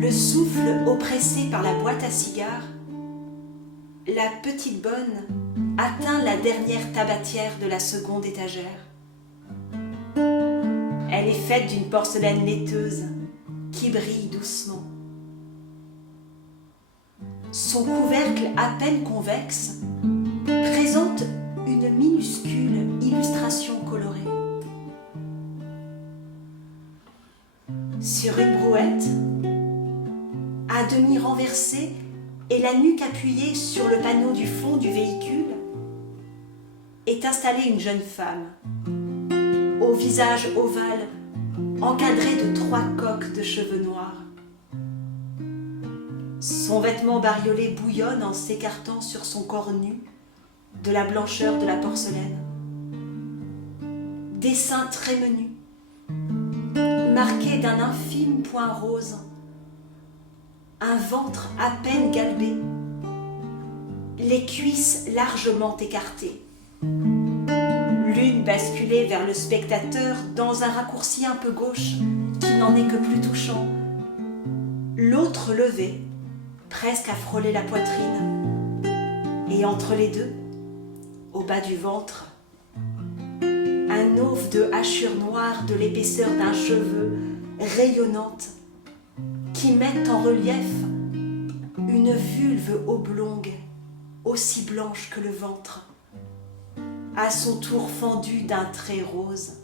Le souffle oppressé par la boîte à cigares, la petite bonne atteint la dernière tabatière de la seconde étagère. Elle est faite d'une porcelaine laiteuse qui brille doucement. Son couvercle à peine convexe présente une minuscule illustration colorée. Sur une brouette, à demi renversée et la nuque appuyée sur le panneau du fond du véhicule, est installée une jeune femme, au visage ovale, encadré de 3 coques de cheveux noirs. Son vêtement bariolé bouillonne en s'écartant sur son corps nu de la blancheur de la porcelaine. Des seins très menus, marqués d'un infime point rose, un ventre à peine galbé, les cuisses largement écartées. L'une basculée vers le spectateur dans un raccourci un peu gauche qui n'en est que plus touchant, l'autre levée, presque à frôler la poitrine, et entre les deux, au bas du ventre, un auve de hachures noires de l'épaisseur d'un cheveu rayonnante qui mettent en relief une vulve oblongue aussi blanche que le ventre, à son tour fendu d'un trait rose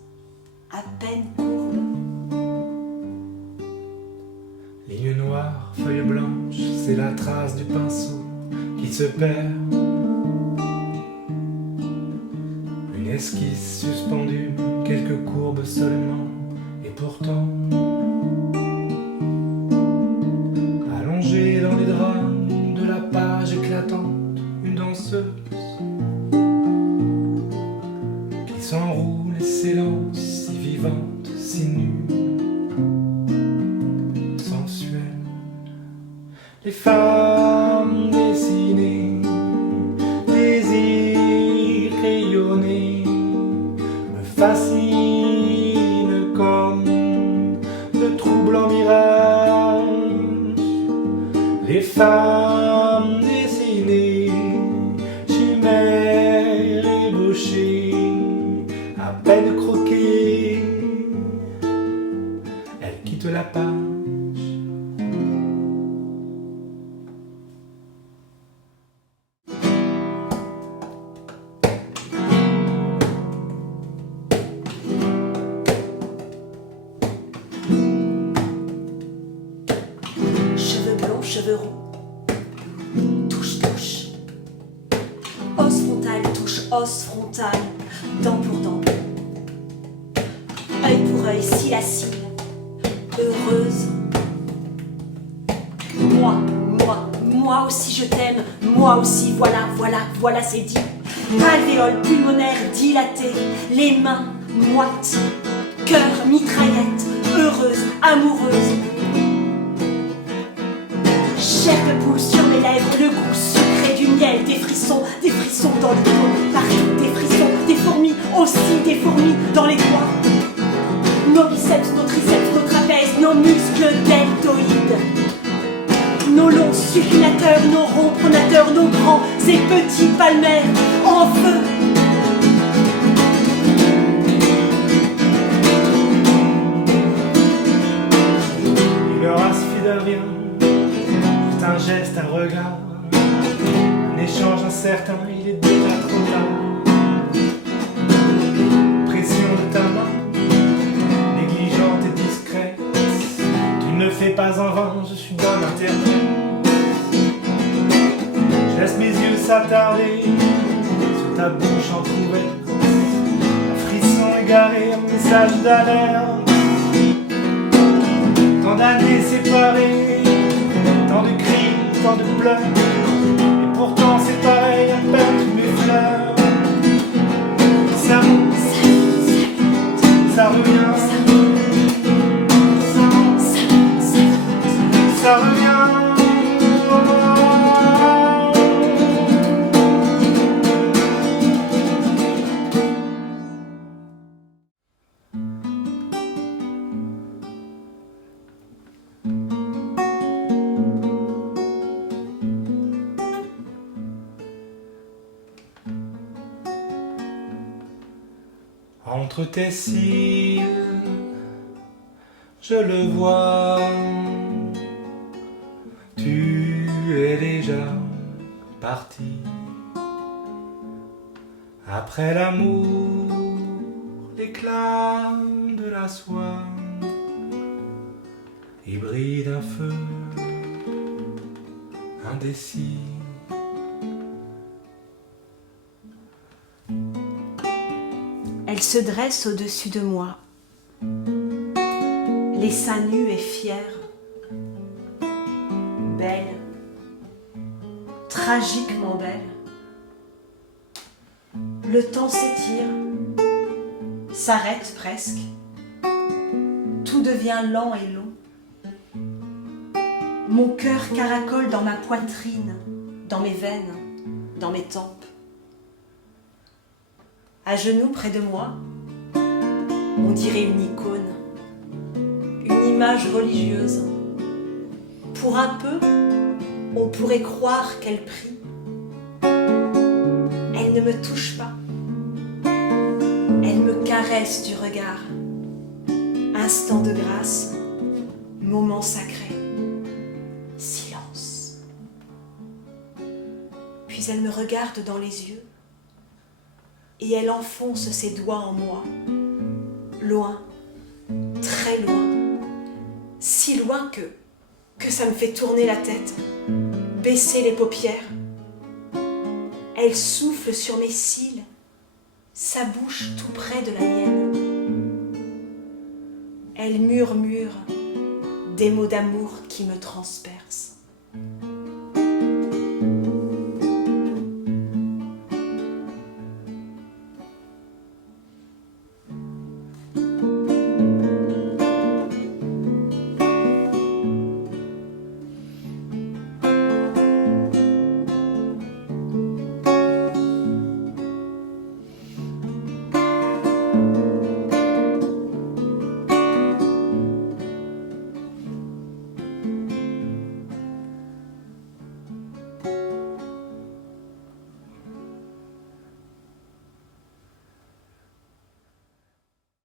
à peine courbe. Ligne noire, feuille blanche, c'est la trace du pinceau qui se perd. Une esquisse suspendue, quelques courbes seulement, et pourtant allongée dans les draps de la page éclatante, une danseuse qui s'enroule et s'élance, si vivante, si nue, sensuelle. Les femmes dessinées, désirs crayonnés, me fascinent comme de troublants mirages. Les femmes dessinées, chimères ébauchées, à peine croquées, elles quittent la page. Cheveux blonds, cheveux roux, touche, touche, os frontal, touche, os frontal, dent pour dent, œil pour œil, cils à cils, heureuse. Moi aussi je t'aime, moi aussi, voilà, c'est dit. Alvéole pulmonaire dilatée, les mains moites, cœur mitraillette, heureuse, amoureuse. Chair de poule sur mes lèvres, le goût sucré du miel, des frissons dans le dos, partout des frissons, des fourmis, aussi des fourmis dans les doigts. Nos biceps, nos triceps, nos trapèzes, nos muscles deltoïdes, nos longs supinateurs, nos ronds pronateurs, nos grands et petits palmaires en feu. Il leur a suffi de rien, un geste, un regard, un échange incertain, il est déjà trop tard. Pression de ta main, négligente et discrète, tu ne le fais pas en vain, je suis dans l'interprète. Je laisse mes yeux s'attarder sur ta bouche entrouverte, un frisson égaré, un message d'alerte. Tant d'années séparées, tant de cris, tant de pleurs, et pourtant c'est pareil, à peine tu m'effleures. Ça monte, ça revient, ça revient. Entre tes cils, je le vois, tu es déjà parti. Après l'amour, l'éclat de la soie, hybride un feu indécis. Elle se dresse au-dessus de moi, les seins nus et fiers, belle, tragiquement belle. Le temps s'étire, s'arrête presque, tout devient lent et long. Mon cœur caracole dans ma poitrine, dans mes veines, dans mes tempes. À genoux près de moi, on dirait une icône, une image religieuse. Pour un peu, on pourrait croire qu'elle prie. Elle ne me touche pas. Elle me caresse du regard. Instant de grâce, moment sacré, silence. Puis elle me regarde dans les yeux et elle enfonce ses doigts en moi, loin, très loin, si loin que ça me fait tourner la tête, baisser les paupières. Elle souffle sur mes cils, sa bouche tout près de la mienne. Elle murmure des mots d'amour qui me transpercent.